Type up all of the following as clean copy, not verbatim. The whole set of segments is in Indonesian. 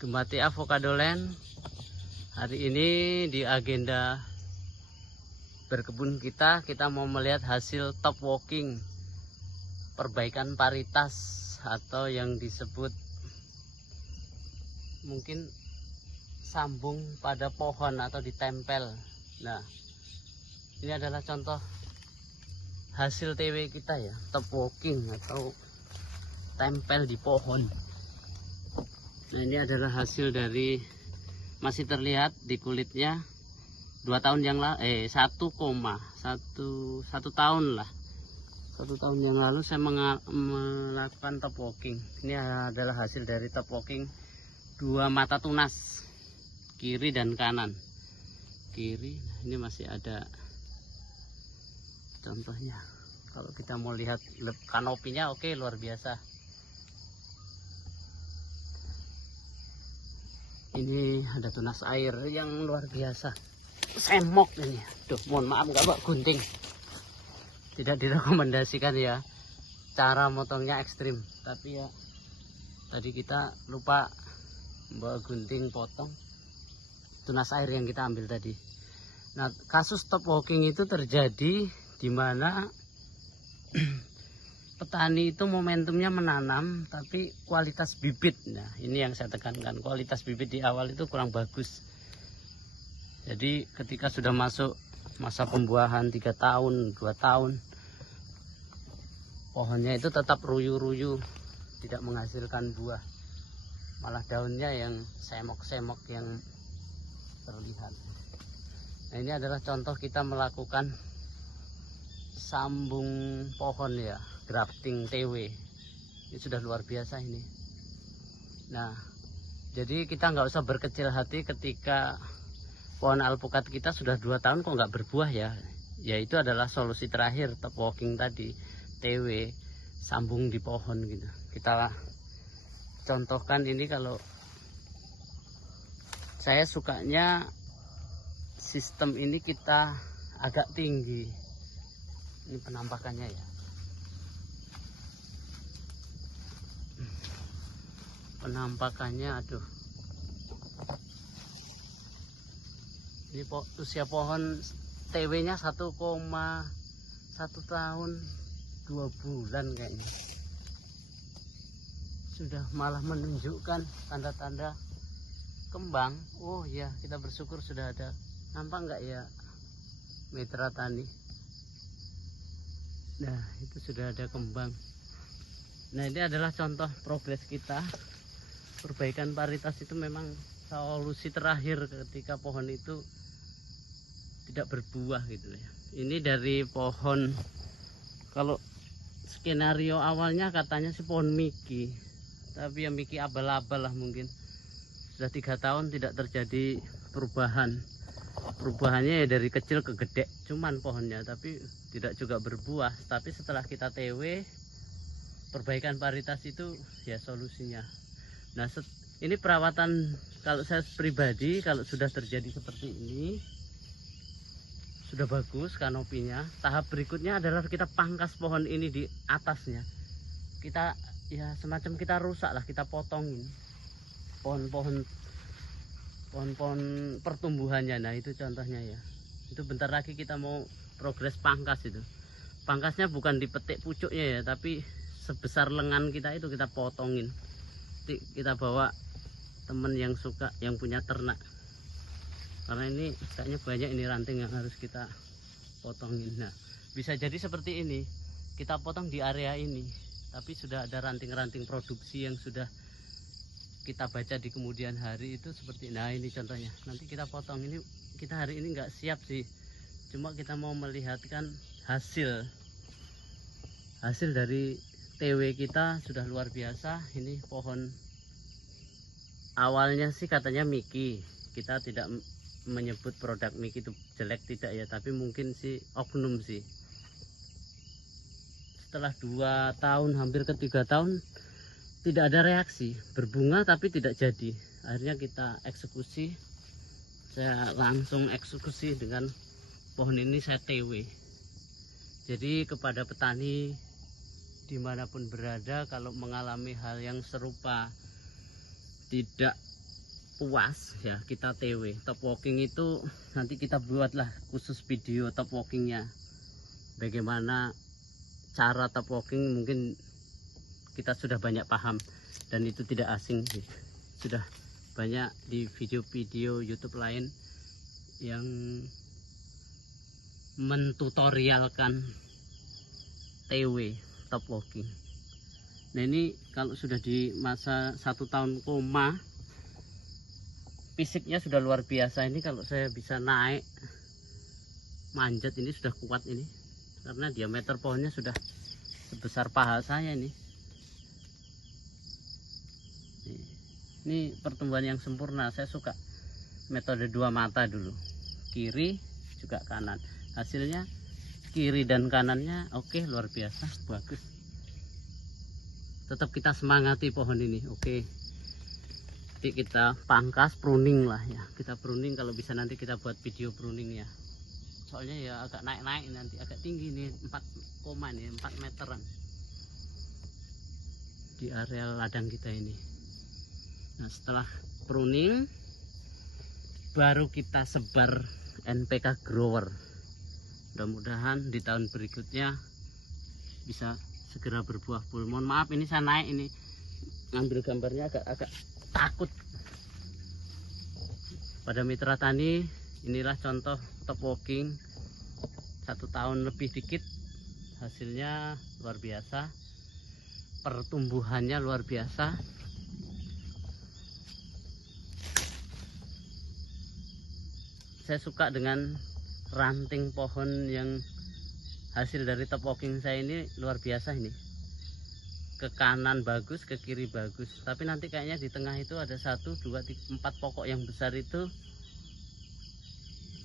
Gemati Avocado Land. Hari ini di agenda berkebun kita mau melihat hasil top walking perbaikan paritas atau yang disebut mungkin sambung pada pohon atau ditempel. Nah, ini adalah contoh hasil TW kita ya, top walking atau tempel di pohon. Nah, ini adalah hasil dari, masih terlihat di kulitnya 2 tahun yang lalu, 1 tahun lah. 1 tahun yang lalu saya melakukan top walking. Ini adalah hasil dari top walking 2 mata tunas, kiri dan kanan. Kiri, ini masih ada contohnya. Kalau kita mau lihat kanopinya, oke, luar biasa. Ini ada tunas air yang luar biasa, semok ini. Duh, mohon maaf nggak Pak, gunting. Tidak direkomendasikan ya, cara motongnya ekstrim. Tapi ya tadi kita lupa bawa gunting potong tunas air yang kita ambil tadi. Nah, kasus top walking itu terjadi di mana petani itu momentumnya menanam tapi kualitas bibit, nah ini yang saya tekankan, kualitas bibit di awal itu kurang bagus. Jadi ketika sudah masuk masa pembuahan 3 tahun 2 tahun, pohonnya itu tetap ruyu-ruyu, tidak menghasilkan buah, malah daunnya yang semok-semok yang terlihat. Nah, ini adalah contoh kita melakukan sambung pohon ya, grafting TW. Ini sudah luar biasa ini. Nah, jadi kita nggak usah berkecil hati ketika pohon alpukat kita sudah 2 tahun kok nggak berbuah ya. Ya itu adalah solusi terakhir top walking tadi, TW sambung di pohon gitu. Kita contohkan ini, kalau saya sukanya sistem ini kita agak tinggi. Ini penampakannya ya. Penampakannya, aduh. Ini usia pohon TW-nya 1,1 tahun 2 bulan kayaknya. Sudah malah menunjukkan tanda-tanda kembang. Oh ya, kita bersyukur sudah ada. Nampak nggak ya Mitra Tani? Nah, itu sudah ada kembang. Nah, ini adalah contoh progres kita. Perbaikan paritas itu memang solusi terakhir ketika pohon itu tidak berbuah gitu ya. Ini dari pohon, kalau skenario awalnya katanya sih pohon miki, tapi ya miki abal-abal lah mungkin. Sudah 3 tahun tidak terjadi perubahan. Perubahannya ya dari kecil ke gede, cuman pohonnya, tapi tidak juga berbuah. Tapi setelah kita TW perbaikan paritas itu ya solusinya. Nah, ini perawatan kalau saya pribadi, kalau sudah terjadi seperti ini sudah bagus kanopinya. Tahap berikutnya adalah kita pangkas pohon ini di atasnya. Kita ya semacam kita rusak lah, kita potongin pohon-pohon pertumbuhannya. Nah, itu contohnya ya. Itu bentar lagi kita mau progres pangkas itu. Pangkasnya bukan dipetik pucuknya ya, tapi sebesar lengan kita itu kita potongin. Kita bawa temen yang suka, yang punya ternak, karena ini kayaknya banyak ini ranting yang harus kita potongin. Nah, bisa jadi seperti ini, kita potong di area ini, tapi sudah ada ranting-ranting produksi yang sudah kita baca di kemudian hari itu seperti, nah ini contohnya. Nanti kita potong ini, kita hari ini nggak siap sih, cuma kita mau melihatkan hasil dari TW kita sudah luar biasa. Ini pohon awalnya sih katanya miki, kita tidak menyebut produk miki itu jelek, tidak ya, tapi mungkin sih oknum sih. Setelah 2 tahun, hampir ke 3 tahun tidak ada reaksi, berbunga tapi tidak jadi. Akhirnya kita eksekusi, saya langsung eksekusi dengan pohon ini, saya TW. Jadi kepada petani dimanapun berada, kalau mengalami hal yang serupa, tidak puas ya kita TW. Top walking itu nanti kita buatlah khusus video top walkingnya, bagaimana cara top walking. Mungkin kita sudah banyak paham dan itu tidak asing sih. Sudah banyak di video-video YouTube lain yang mentutorialkan TW top walking. Nah ini kalau sudah di masa 1 tahun koma, fisiknya sudah luar biasa. Ini kalau saya bisa naik manjat ini sudah kuat ini, karena diameter pohonnya sudah sebesar paha saya ini. Ini pertumbuhan yang sempurna. Saya suka metode 2 mata dulu, kiri juga kanan. Hasilnya kiri dan kanannya oke, luar biasa, bagus. Tetap kita semangati pohon ini. Oke, jadi kita pangkas, pruning lah ya. Kita pruning, kalau bisa nanti kita buat video pruning ya. Soalnya ya agak naik-naik nanti, agak tinggi nih, 4 koma nih, 4 meteran di area ladang kita ini. Nah setelah pruning baru kita sebar NPK grower. Mudah-mudahan di tahun berikutnya bisa segera berbuah full. Mohon maaf ini saya naik ini ngambil gambarnya agak takut. Pada mitra tani, inilah contoh top walking 1 tahun lebih dikit, hasilnya luar biasa, pertumbuhannya luar biasa. Saya suka dengan ranting pohon yang hasil dari top walking saya ini, luar biasa ini. Ke kanan bagus, ke kiri bagus, tapi nanti kayaknya di tengah itu ada 1, 2, 3, 4 pokok yang besar itu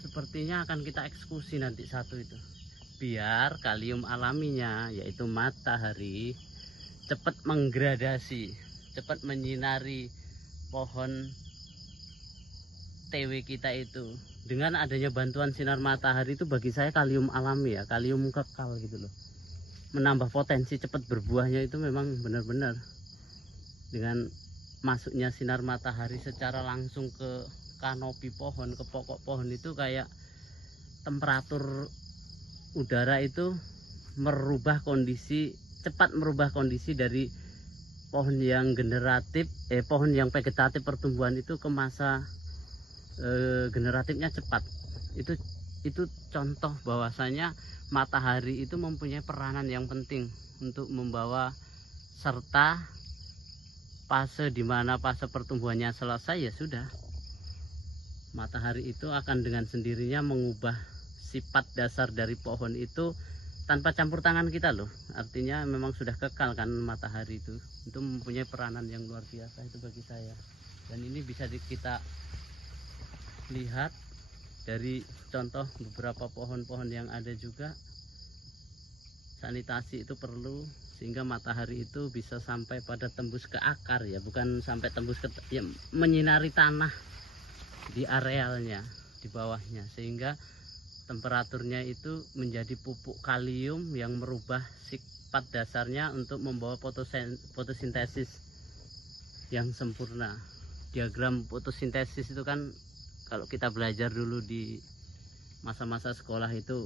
sepertinya akan kita eksekusi nanti 1 itu, biar kalium alaminya yaitu matahari cepat menggradasi, cepat menyinari pohon TW kita itu. Dengan adanya bantuan sinar matahari itu bagi saya kalium alami ya, kalium kekal gitu loh. Menambah potensi cepat berbuahnya itu memang benar-benar dengan masuknya sinar matahari secara langsung ke kanopi pohon, ke pokok pohon itu kayak temperatur udara itu merubah kondisi, cepat merubah kondisi dari pohon yang generatif, pohon yang vegetatif pertumbuhan itu ke masa generatifnya cepat. Itu contoh bahwasanya matahari itu mempunyai peranan yang penting untuk membawa serta fase dimana fase pertumbuhannya selesai, ya sudah, matahari itu akan dengan sendirinya mengubah sifat dasar dari pohon itu tanpa campur tangan kita loh. Artinya memang sudah kekal kan matahari itu mempunyai peranan yang luar biasa itu bagi saya. Dan ini bisa kita lihat dari contoh beberapa pohon-pohon yang ada juga. Sanitasi itu perlu sehingga matahari itu bisa sampai pada tembus ke akar ya, bukan sampai tembus ke ya, menyinari tanah di arealnya, di bawahnya, sehingga temperaturnya itu menjadi pupuk kalium yang merubah sifat dasarnya untuk membawa fotosintesis yang sempurna. Diagram fotosintesis itu kan kalau kita belajar dulu di masa-masa sekolah itu